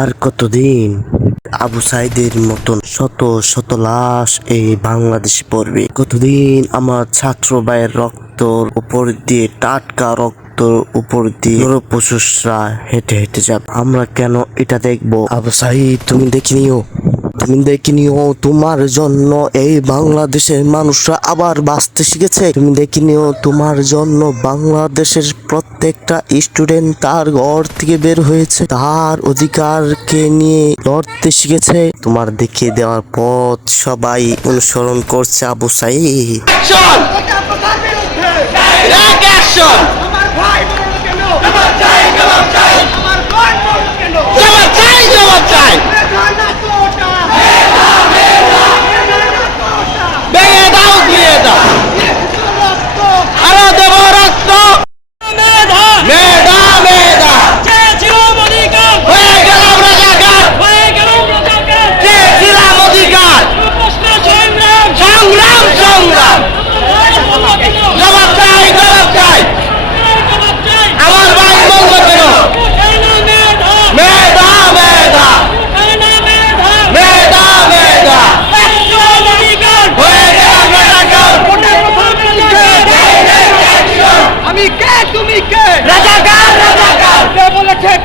আর কতদিন আবু সাইদের মতন শত শত লাশ এই বাংলাদেশে পড়বে? কতদিন আমার ছাত্র ভাইয়ের রক্তর উপর দিয়ে, টাটকা রক্তর উপর দিয়ে নরপশুরা হেঁটে হেঁটে যাবে? আমরা কেন এটা দেখবো? আবু সাইদ, তুমি দেখিনিও তোমার জন্য এই বাংলাদেশের মানুষরা আবার বাঁচতে শিখেছে। তুমি দেখিনিও তোমার জন্য বাংলাদেশের প্রত্যেকটা স্টুডেন্ট তার ঘর থেকে বের হয়েছে, তার অধিকারকে নিয়ে লড়তে শিখেছে। তোমার দেখিয়ে দেওয়ার পথ সবাই অনুসরণ করছে আবু সাইদ।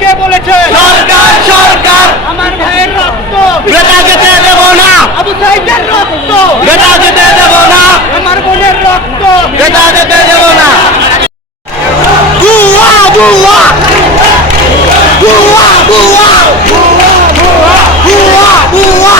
কে বলেছে? সরকার। আমার ভাইয়ের রক্ত বেটা যেতে দেব না। আবু সাইদের রক্ত বেটা যেতে দেব না। আমার বোনের রক্ত বেটা যেতে দেব না। বুয়া বুয়া বুয়া বুয়া বুয়া বুয়া বুয়া বুয়া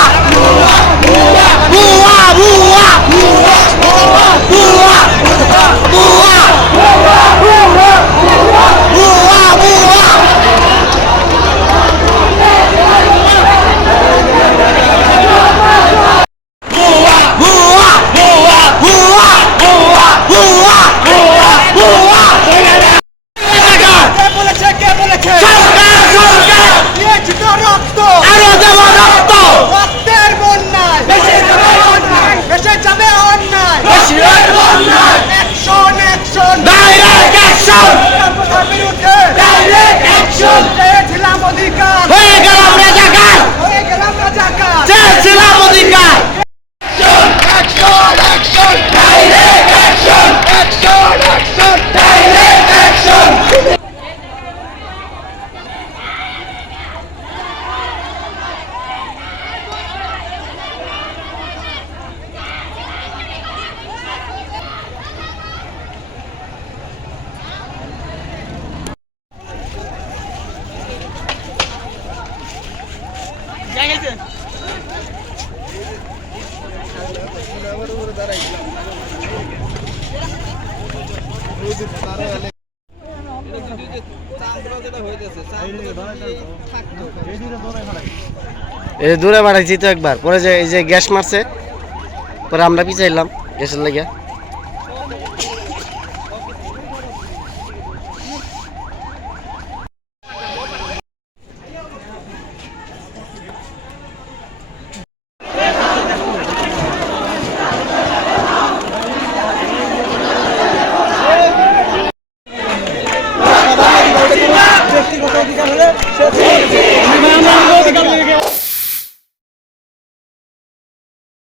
দূরে বাড়াইছি তো একবার, পরে যে এই যে গ্যাস মারছে, পরে আমরা পিছাইলাম গ্যাসের লাগিয়া।